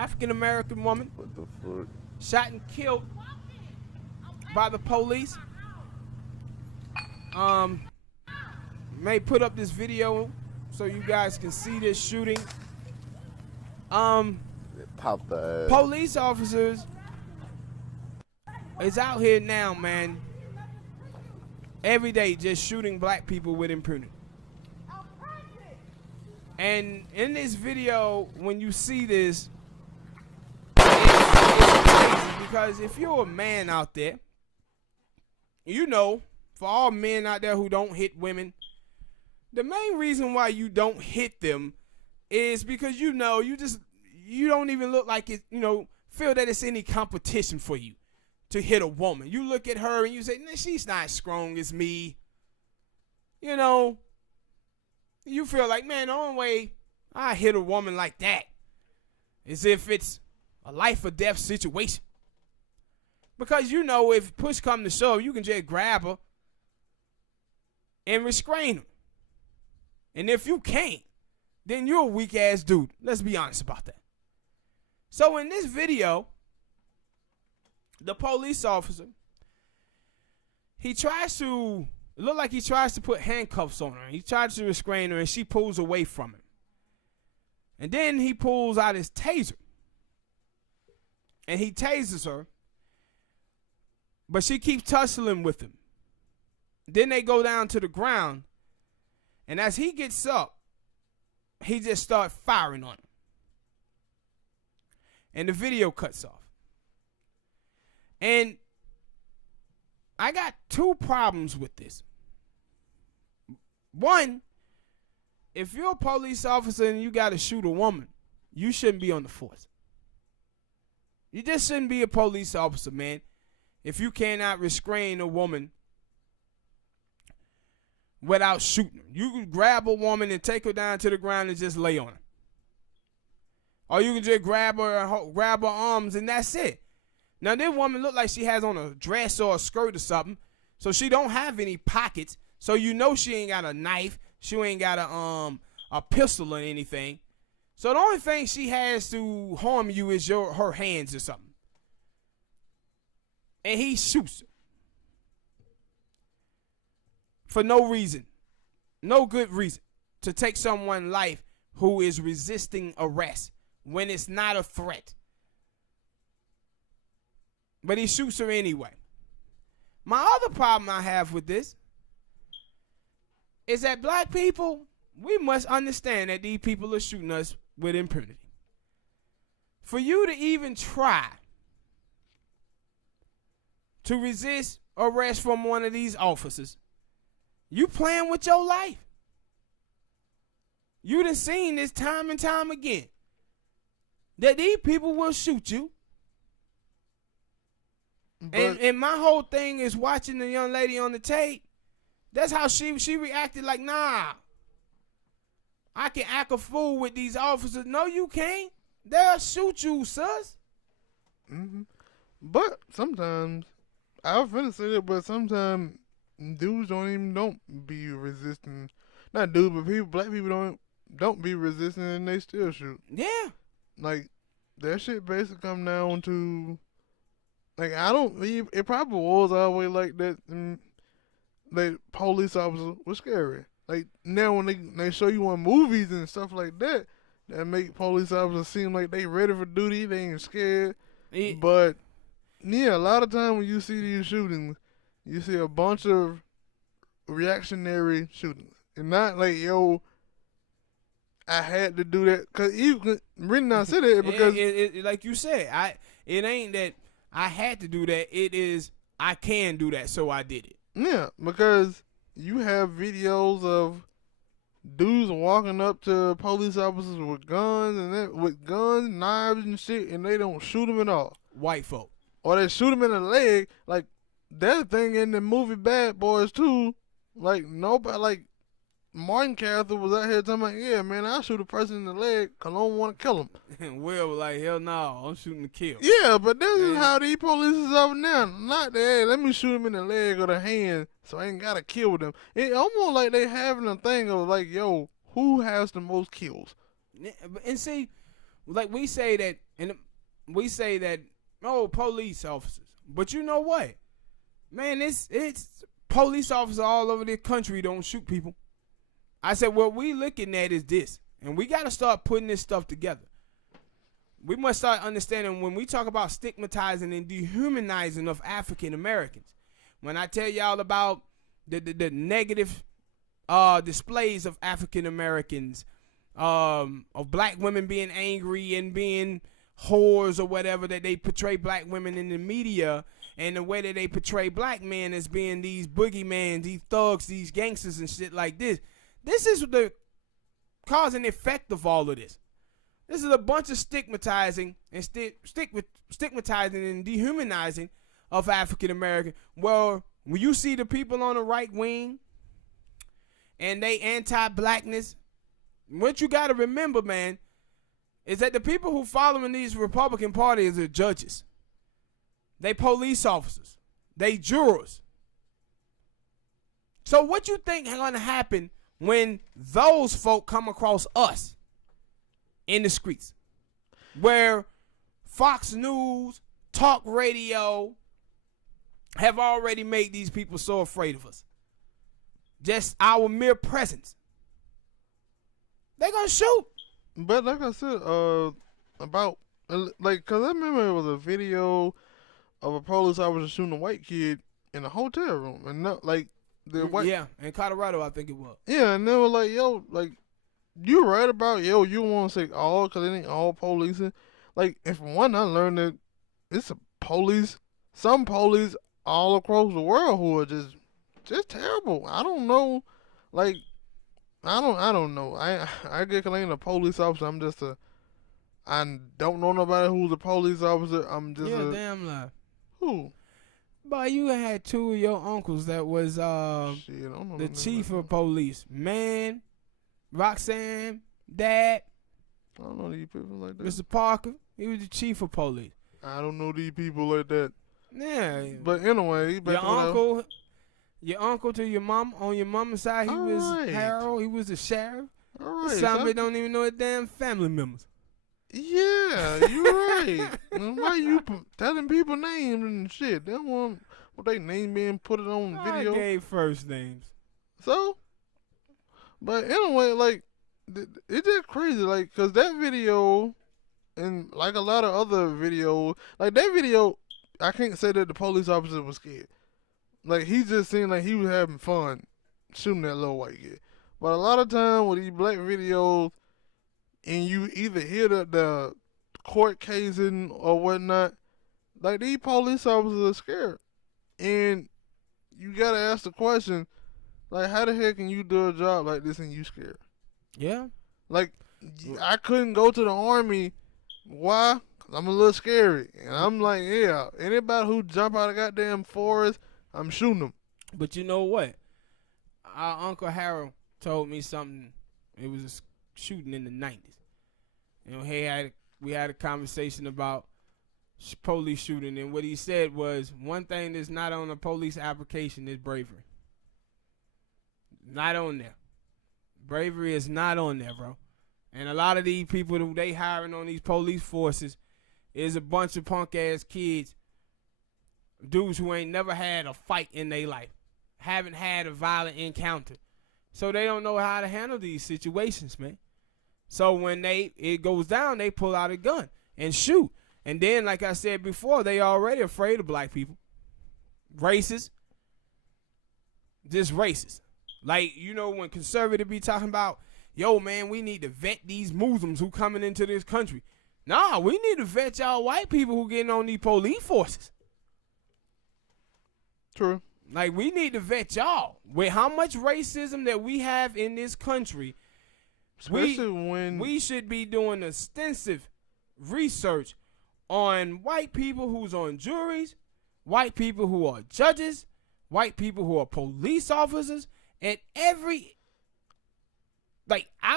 African-American woman. What the fuck? Shot and killed by the police. May put up this video so you guys can see this shooting. Pop the ass. Police officers is out here now, man. Every day just shooting black people with impunity. And in this video, when you see this, it's crazy because if you're a man out there, you know, for all men out there who don't hit women, the main reason why you don't hit them is because you know you don't even look like it, feel that it's any competition for you to hit a woman. You look at her and you say, nah, she's not as strong as me. You feel like, man, the only way I hit a woman like that is if it's a life or death situation. Because if push come to shove, you can just grab her and restrain her. And if you can't, then you're a weak ass dude. Let's be honest about that. So in this video, the police officer, it looked like he tries to put handcuffs on her. He tries to restrain her and she pulls away from him. And then he pulls out his taser. And he tases her. But she keeps tussling with him. Then they go down to the ground. And as he gets up, he just starts firing on him. And the video cuts off. And I got two problems with this. One, if you're a police officer and you got to shoot a woman, you shouldn't be on the force. You just shouldn't be a police officer, man, if you cannot restrain a woman without shooting her. You can grab a woman and take her down to the ground and just lay on her. Or you can just grab her arms and that's it. Now, this woman look like she has on a dress or a skirt or something, so she don't have any pockets, so she ain't got a knife, she ain't got a pistol or anything. So the only thing she has to harm you is her hands or something. And he shoots her. For no reason. No good reason to take someone's life who is resisting arrest when it's not a threat. But he shoots her anyway. My other problem I have with this is that black people, we must understand that these people are shooting us with impunity. For you to even try to resist arrest from one of these officers, you playing with your life. You done seen this time and time again, that these people will shoot you. And my whole thing is watching the young lady on the tape. That's how she reacted like, nah, I can act a fool with these officers. No, you can't. They'll shoot you, sus. Mm-hmm. But sometimes, I was finna say that, but sometimes dudes don't be resisting. Not dudes, but black people don't be resisting and they still shoot. Yeah. Like, that shit basically come down to, like, it probably was always like that. Like, police officers was scary. Like, now when they show you on movies and stuff like that, that make police officers seem like they ready for duty, they ain't scared. Yeah. But, yeah, a lot of time when you see these shootings, you see a bunch of reactionary shootings. And not like, yo, I had to do that. Because the reason I said it because... like you said, it ain't that I had to do that. It is I can do that, so I did it. Yeah, because you have videos of dudes walking up to police officers with guns, knives and shit, and they don't shoot them at all. White folk. Or they shoot them in the leg. Like, that thing in the movie Bad Boys too. Like, nobody, like, Martin character was out here talking about, yeah, man, I'll shoot a person in the leg because I don't want to kill him. And Will was like, hell no, I'm shooting to kill. Yeah, but this is how these police is over now. Not that, hey, let me shoot him in the leg or the hand so I ain't got to kill them. It almost like they having a thing of like, yo, who has the most kills? And see, like we say that, and we say that, oh, police officers. But you know what? Man, it's police officers all over the country don't shoot people. I said, what we looking at is this, and we got to start putting this stuff together. We must start understanding when we talk about stigmatizing and dehumanizing of African Americans. When I tell y'all about the negative displays of African Americans, of black women being angry and being whores or whatever, that they portray black women in the media, and the way that they portray black men as being these boogeymen, these thugs, these gangsters and shit like this. This is the cause and effect of all of this. This is a bunch of stigmatizing and stigmatizing and dehumanizing of African American. Well, when you see the people on the right wing and they anti-blackness, what you got to remember, man, is that the people who following these Republican parties are judges. They police officers. They jurors. So what you think is going to happen when those folk come across us in the streets, where Fox News, talk radio have already made these people so afraid of us? Just our mere presence. They're going to shoot. But like I said, about, like, because I remember it was a video of a police officer shooting a white kid in a hotel room. And not, like, the white. Yeah, in Colorado, I think it was. Yeah, and they were like, yo, like, you right about, yo, you want to say all, because it ain't all policing. Like, and for one, I learned that it's some police all across the world who are just terrible. I don't know, like, I don't know. I get claimed a police officer. I don't know nobody who's a police officer. I'm just a damn lie. Who? But you had two of your uncles that was Shit, I don't know the chief of police. Man, Roxanne, Dad. I don't know these people like that. Mr. Parker, he was the chief of police. I don't know these people like that. Yeah. But anyway, your uncle to your mom, on your mama's side, he was Harold. He was the sheriff. All right. Somebody don't even know their damn family members. Yeah, you're right. Why you telling people names and shit? They don't want what they name being put it on video. I gave first names. So, but anyway, like, it's just crazy, like, cause that video and like a lot of other videos, like that video, I can't say that the police officer was scared. Like, he just seemed like he was having fun shooting that little white kid. But a lot of time with these black videos, and you either hear the court casing or whatnot, like, these police officers are scared. And you gotta ask the question, like, how the heck can you do a job like this and you scared? Yeah. Like, I couldn't go to the Army. Why? 'Cause I'm a little scary. And I'm like, yeah, anybody who jump out of goddamn forest, I'm shooting them. But you know what? Our Uncle Harold told me something. It was a shooting in the 90s. You know, we had a conversation about police shooting, and what he said was, one thing that's not on a police application is bravery. Not on there. Bravery is not on there, bro. And a lot of these people who they hiring on these police forces is a bunch of punk ass kids, dudes who ain't never had a fight in their life, haven't had a violent encounter, so they don't know how to handle these situations, man. So when it goes down, they pull out a gun and shoot. And then, like I said before, they already afraid of black people. Racist. Just racist. Like, you know, when conservative be talking about, yo, man, we need to vet these Muslims who coming into this country. Nah, we need to vet y'all white people who getting on these police forces. True. Like, we need to vet y'all. With how much racism that we have in this country, especially when we should be doing extensive research on white people who's on juries, white people who are judges, white people who are police officers, and I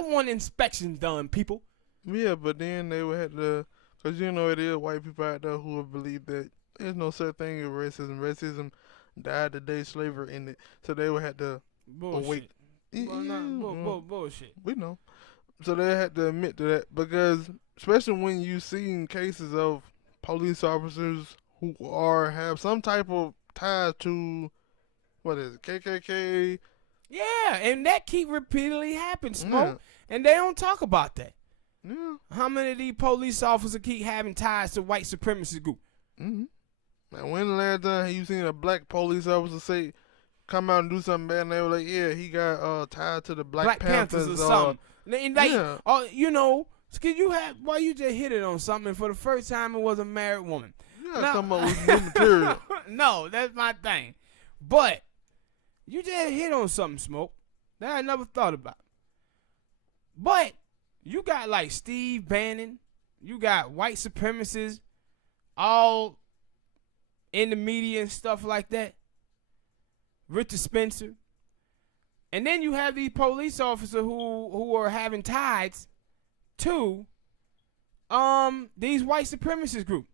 want inspections done, people. Yeah, but then they would have to, because you know it is white people out there who would believe that there's no such thing as racism. Racism died the day slavery ended, so they would have to wait. Bullshit. We know. So they had to admit to that, because especially when you see cases of police officers who have some type of tie to what is it, KKK. Yeah, and that keep repeatedly happening, Smoke. Yeah. And they don't talk about that. Yeah. How many of these police officers keep having ties to white supremacist group? Mm-hmm. Now, when the last time you seen a black police officer say, come out and do something bad, and they were like, yeah, he got tied to the Black Panthers or something. And like, yeah. you know, cause you just hit it on something. For the first time, it was a married woman. You gotta come up with new material. No, that's my thing. But you just hit on something, Smoke, that I never thought about. But you got like Steve Bannon, you got white supremacists, all in the media and stuff like that. Richard Spencer. And then you have these police officers who are having ties to these white supremacist groups.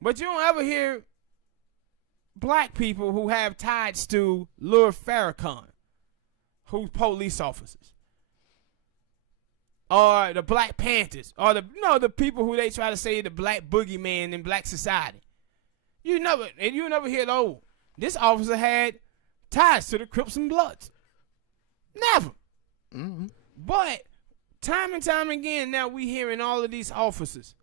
But you don't ever hear black people who have ties to Louis Farrakhan, who's police officers. Or the Black Panthers, or the people who they try to say the black boogeyman in black society. You never hear, oh, this officer had ties to the Crips and Bloods. Never. Mm-hmm. But time and time again, now we hearing all of these officers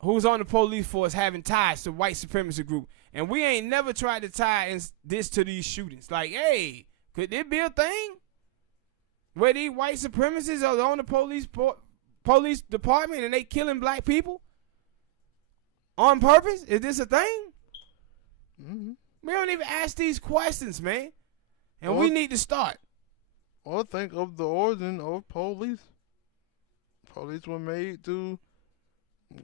who's on the police force having ties to white supremacy group, and we ain't never tried to tie this to these shootings. Like, hey, could there be a thing where these white supremacists are on the police department and they killing black people on purpose? Is this a thing? Mm-hmm. We don't even ask these questions, man. And we need to start. Or think of the origin of police. Police were made to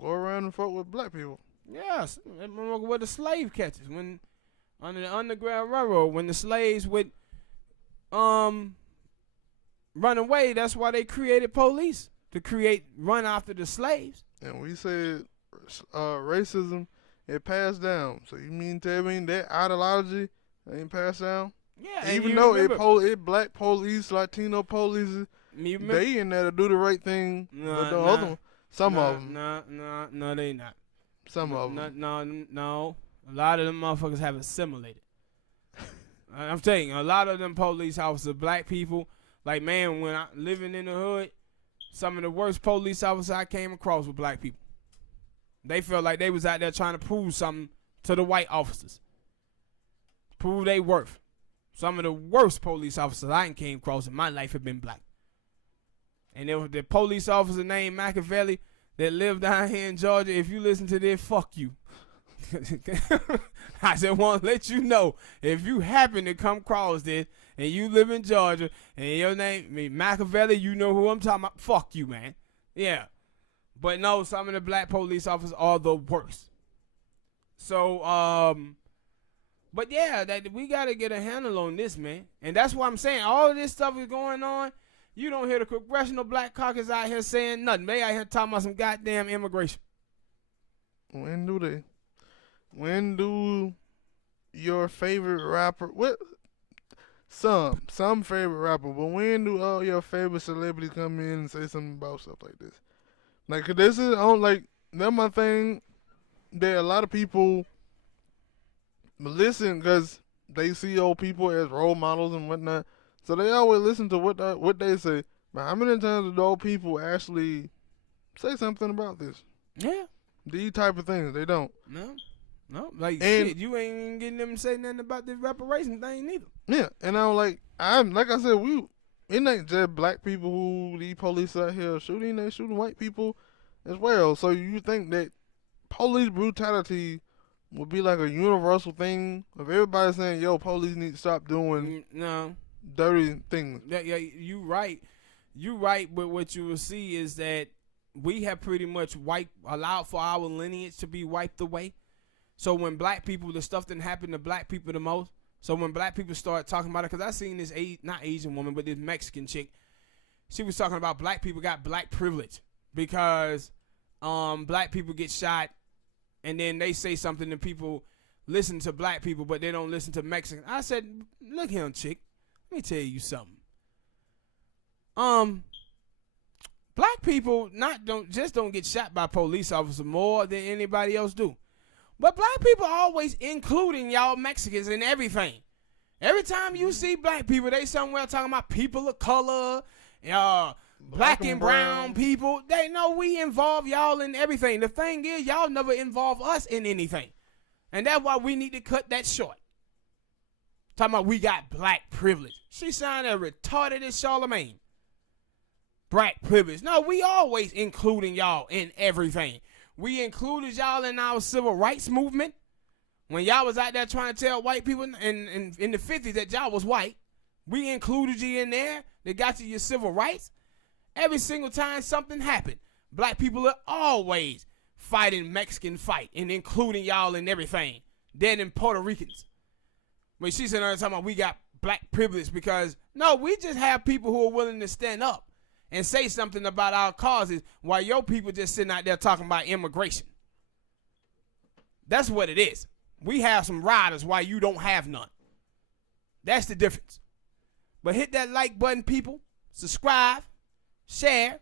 go around and fuck with black people. Yes, with the slave catchers, when under the Underground Railroad, when the slaves would run away, that's why they created police, to run after the slaves. And we said racism, it passed down. So you mean tell me that ideology ain't passed down? Yeah, even though it black police, Latino police, they in there to do the right thing. But the other one, some of them. No, they not. Some of them. No. A lot of them motherfuckers have assimilated. I'm telling you, a lot of them police officers, black people, like, man, when I living in the hood, some of the worst police officers I came across were black people. They felt like they was out there trying to prove something to the white officers. Prove they worth. Some of the worst police officers I came across in my life have been black. And there was the police officer named Machiavelli that lived down here in Georgia. If you listen to this, fuck you. I just want to let you know, if you happen to come across this and you live in Georgia and your name Machiavelli, you know who I'm talking about. Fuck you, man. Yeah. But no, some of the black police officers are the worst. So, but yeah, that we got to get a handle on this, man. And that's why I'm saying all of this stuff is going on. You don't hear the Congressional Black Caucus out here saying nothing. They out here talking about some goddamn immigration. When do they? When do your favorite rapper, some favorite rapper, but when do all your favorite celebrities come in and say something about stuff like this? Like, 'cause this is on, like, that's my thing, that a lot of people listen because they see old people as role models and whatnot. So they always listen to what they say. But how many times do old people actually say something about this? Yeah. These type of things, they don't. No. Like, shit, you ain't even getting them to say nothing about this reparation thing neither. Yeah, and like I said, it ain't just black people who these police out here shooting. They shooting white people as well. So you think that police brutality would be like a universal thing of everybody saying, yo, police need to stop doing dirty things? Yeah, you right. You right, but what you will see is that we have pretty much allowed for our lineage to be wiped away. So when black people, the stuff didn't happen to black people the most. So when black people start talking about it, because I seen this, not Asian woman, but this Mexican chick, she was talking about black people got black privilege because black people get shot, and then they say something and people listen to black people, but they don't listen to Mexicans. I said, look here, chick, let me tell you something. Black people don't get shot by police officers more than anybody else do. But black people are always including y'all Mexicans in everything. Every time you see black people, they somewhere talking about people of color, black and brown people. They know we involve y'all in everything. The thing is, y'all never involve us in anything. And that's why we need to cut that short. Talking about we got black privilege. She sounded retarded as Charlemagne. Black privilege. No, we always including y'all in everything. We included y'all in our civil rights movement. When y'all was out there trying to tell white people in the 50s that y'all was white, we included you in there. They got you your civil rights. Every single time something happened, black people are always fighting Mexican fight and including y'all in everything. Then in Puerto Ricans. When she said talking about we got black privilege because, no, we just have people who are willing to stand up and say something about our causes while your people just sitting out there talking about immigration. That's what it is. We have some riders while you don't have none. That's the difference. But hit that like button, people. Subscribe. Share.